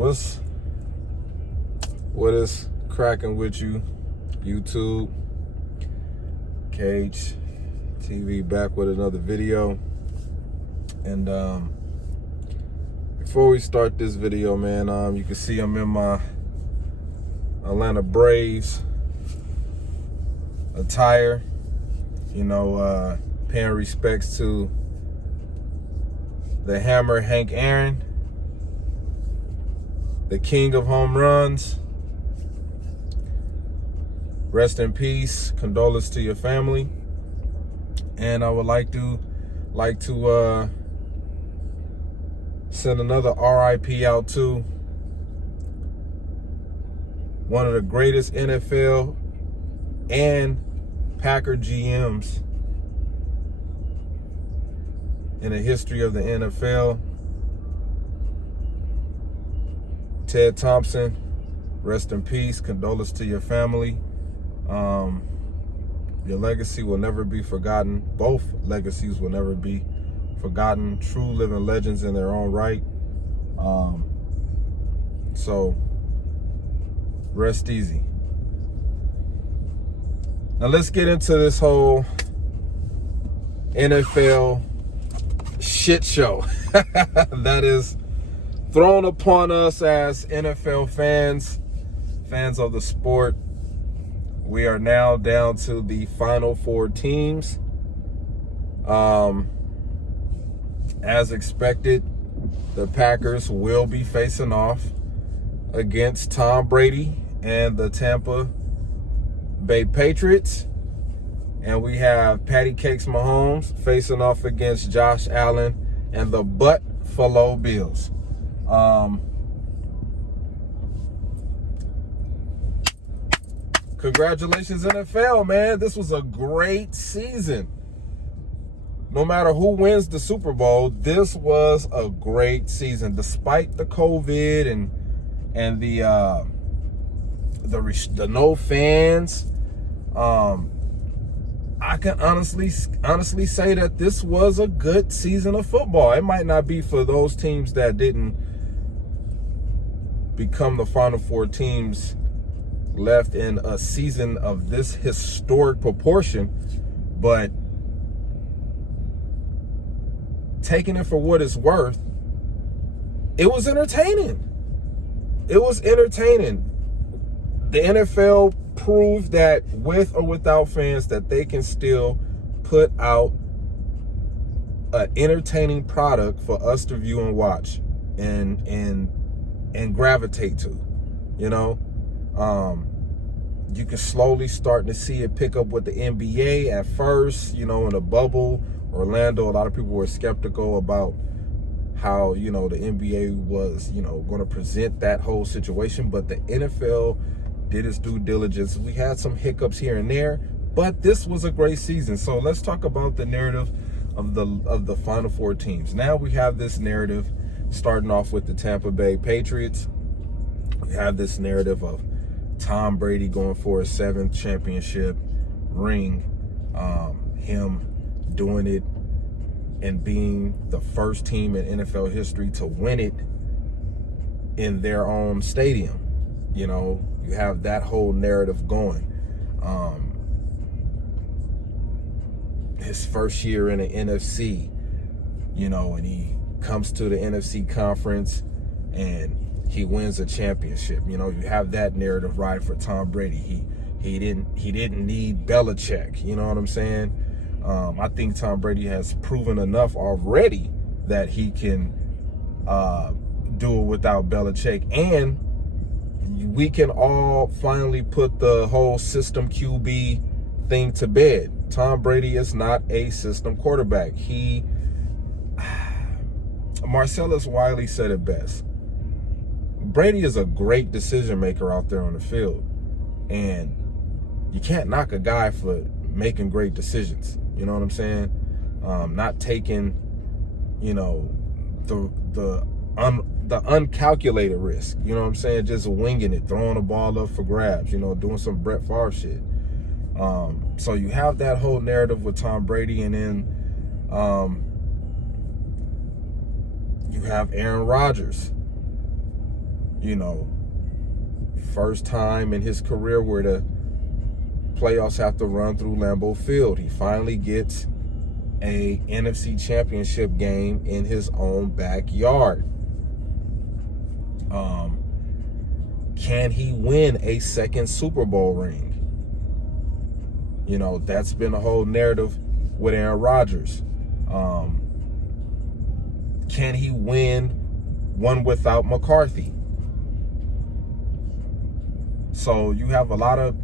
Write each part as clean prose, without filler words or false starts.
What is cracking with you, YouTube? Cage TV back with another video. And before we start this video, man, you can see I'm in my Atlanta Braves attire, paying respects to the Hammer, Hank Aaron, the king of home runs. Rest in peace. Condolences to your family. And I would like to send another RIP out to one of the greatest NFL and Packer GMs in the history of the NFL. Ted Thompson, rest in peace. Condolences to your family. Your legacy will never be forgotten. Both legacies will never be forgotten. True living legends in their own right. So rest easy. Now let's get into this whole NFL shit show that is thrown upon us as NFL fans of the sport. We are now down to the final four teams. As expected, the Packers will be facing off against Tom Brady and the Tampa Bay Patriots. And we have Patty Cakes Mahomes facing off against Josh Allen and the Buffalo Bills. Congratulations, NFL, man. This was a great season. No matter who wins the Super Bowl, this was a great season. Despite the COVID and the no fans, I can honestly say that this was a good season of football. It might not be for those teams that didn't become the Final Four teams left in a season of this historic proportion, but taking it for what it's worth, it was entertaining. It was entertaining. The NFL proved that with or without fans that they can still put out an entertaining product for us to view and watch and gravitate to, you can slowly starting to see it pick up with the NBA at first, in the bubble. Orlando, a lot of people were skeptical about how, the NBA was, going to present that whole situation. But the NFL did its due diligence. We had some hiccups here and there, but this was a great season. So let's talk about the narrative of the Final Four teams. Now we have this narrative starting off with the Tampa Bay Patriots. We have this narrative of Tom Brady going for a 7th championship ring, him doing it and being the first team in NFL history to win it in their own stadium. You have that whole narrative going. His first year in the NFC, and he comes to the NFC conference and he wins a championship. You have that narrative right for Tom Brady. He didn't need Belichick. You know what I'm saying? I think Tom Brady has proven enough already that he can do it without Belichick. And we can all finally put the whole system QB thing to bed. Tom Brady is not a system quarterback. Marcellus Wiley said it best. Brady is a great decision maker out there on the field. And you can't knock a guy for making great decisions. You know what I'm saying? Not taking, the uncalculated risk. You know what I'm saying? Just winging it, throwing the ball up for grabs, doing some Brett Favre shit. So you have that whole narrative with Tom Brady, and then you have Aaron Rodgers. you know, first time in his career where the playoffs have to run through Lambeau Field. He finally gets a NFC Championship game in his own backyard. Can he win a second Super Bowl ring? You know, that's been a whole narrative with Aaron Rodgers. Can he win one without McCarthy? So you have a lot of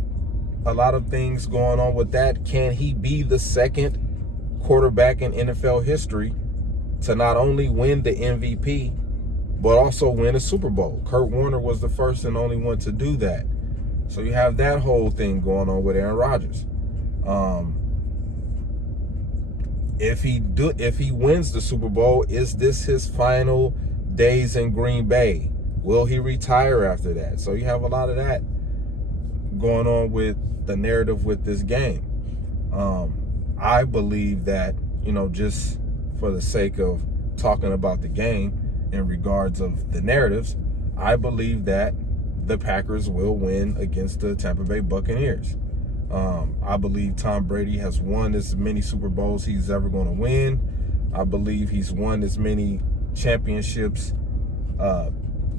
things going on with that. Can he be the second quarterback in NFL history to not only win the MVP, but also win a Super Bowl? Kurt Warner was the first and only one to do that. So you have that whole thing going on with Aaron Rodgers. If he wins the Super Bowl, is this his final days in Green Bay? Will he retire after that? So you have a lot of that going on with the narrative with this game. I believe that, you know, just for the sake of talking about the game in regards of the narratives, I believe that the Packers will win against the Tampa Bay Buccaneers. I believe Tom Brady has won as many Super Bowls he's ever going to win. I believe he's won as many championships,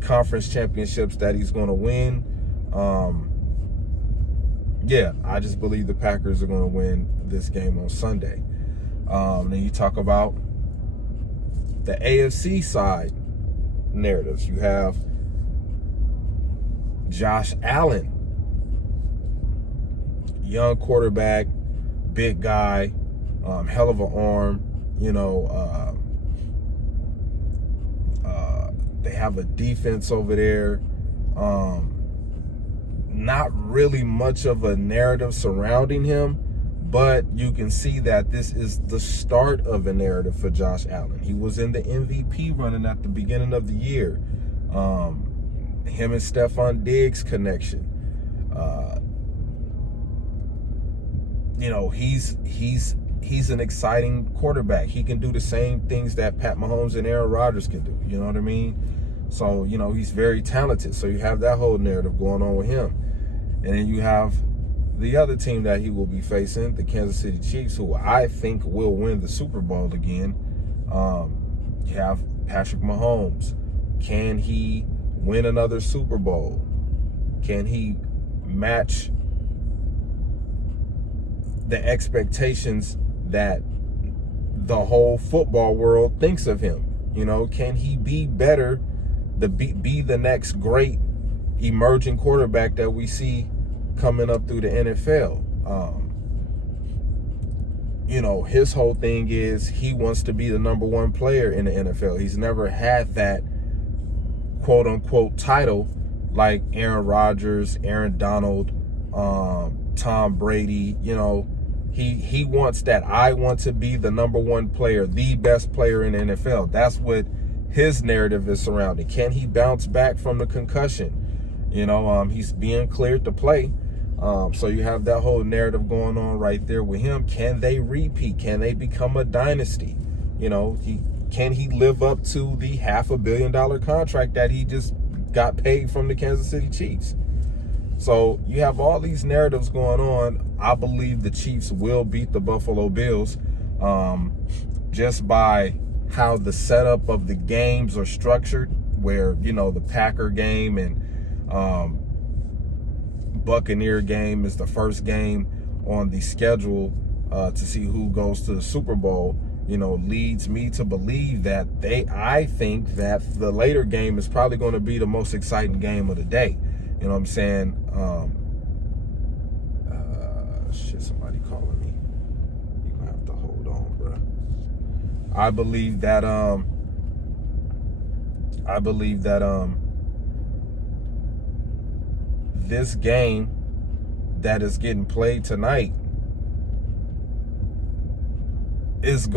conference championships that he's going to win. Yeah, I just believe the Packers are going to win this game on Sunday. Then you talk about the AFC side narratives. You have Josh Allen, young quarterback, big guy, hell of an arm. You know, they have a defense over there. Not really much of a narrative surrounding him, but you can see that this is the start of a narrative for Josh Allen. He was in the MVP running at the beginning of the year. Him and Stephon Diggs connection. You know, he's an exciting quarterback. He can do the same things that Pat Mahomes and Aaron Rodgers can do. You know what I mean? So, you know, he's very talented. So you have that whole narrative going on with him. And then you have the other team that he will be facing, the Kansas City Chiefs, who I think will win the Super Bowl again. You have Patrick Mahomes. Can he win another Super Bowl? Can he match the expectations that the whole football world thinks of him? You know, can he be better, be the next great emerging quarterback that we see coming up through the NFL? You know, his whole thing is he wants to be the number one player in the NFL. He's never had that quote unquote title like Aaron Rodgers, Aaron Donald, Tom Brady. You know, he wants that. I want to be the number one player, the best player in the NFL. That's what his narrative is surrounding. Can he bounce back from the concussion? You know, he's being cleared to play. So you have that whole narrative going on right there with him. Can they repeat? Can they become a dynasty? You know, can he live up to the $500 million contract that he just got paid from the Kansas City Chiefs? So you have all these narratives going on. I believe the Chiefs will beat the Buffalo Bills, just by how the setup of the games are structured, where, you know, the Packer game and Buccaneer game is the first game on the schedule to see who goes to the Super Bowl. You know, leads me to believe that I think that the later game is probably going to be the most exciting game of the day. You know what I'm saying? Shit, somebody calling me. You're gonna have to hold on, bro. I believe that this game that is getting played tonight is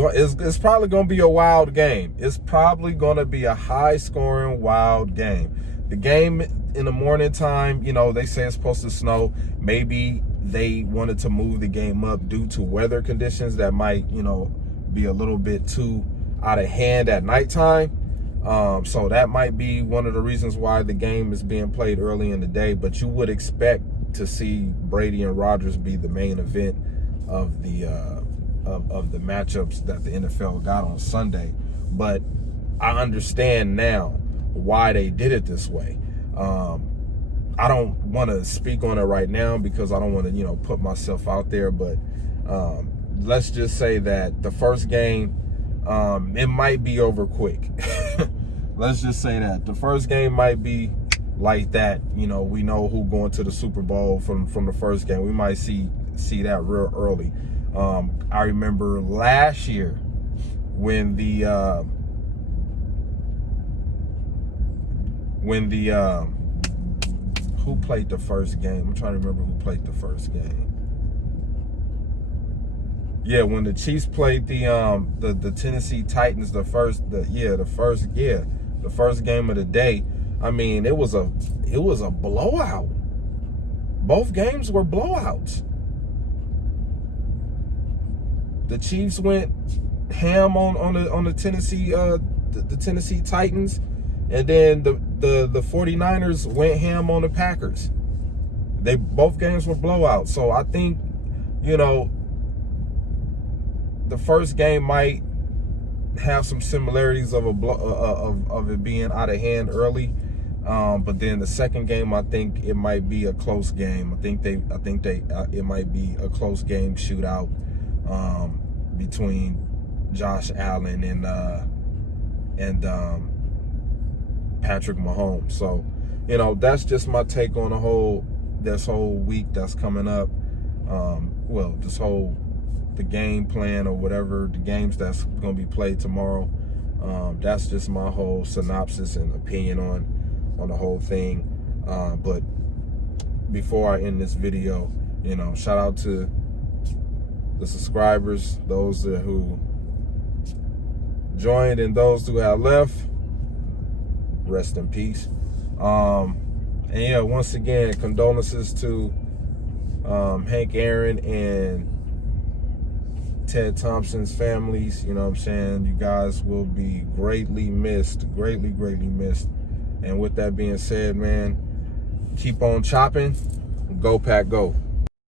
probably going to be a wild game. It's probably going to be a high-scoring, wild game. The game in the morning time, you know, they say it's supposed to snow. Maybe they wanted to move the game up due to weather conditions that might, you know, be a little bit too out of hand at nighttime. So that might be one of the reasons why the game is being played early in the day, but you would expect to see Brady and Rodgers be the main event of the matchups that the NFL got on Sunday. But I understand now why they did it this way. I don't want to speak on it right now because I don't want to, put myself out there, but let's just say that the first game, it might be over quick. Let's just say that the first game might be like that. We know who going to the Super Bowl from the first game. We might see that real early. I remember last year when the who played the first game? I'm trying to remember who played the first game. Yeah, when the Chiefs played the Tennessee Titans, the first game of the day. I mean, it was a blowout. Both games were blowouts. The Chiefs went ham on the Tennessee the Tennessee Titans, and then the 49ers went ham on the Packers. Both games were blowouts. So I think, the first game might have some similarities of it being out of hand early, but then the second game, I think it might be a close game. I think it might be a close game shootout between Josh Allen and Patrick Mahomes. So, that's just my take on this whole week that's coming up. The game plan or whatever, the games that's going to be played tomorrow. That's just my whole synopsis and opinion on the whole thing. But before I end this video, shout out to the subscribers, those who joined and those who have left. Rest in peace. Once again, condolences to Hank Aaron and Ted Thompson's families. You know what I'm saying? You guys will be greatly missed. Greatly missed. And with that being said, man, keep on chopping. Go Pack Go.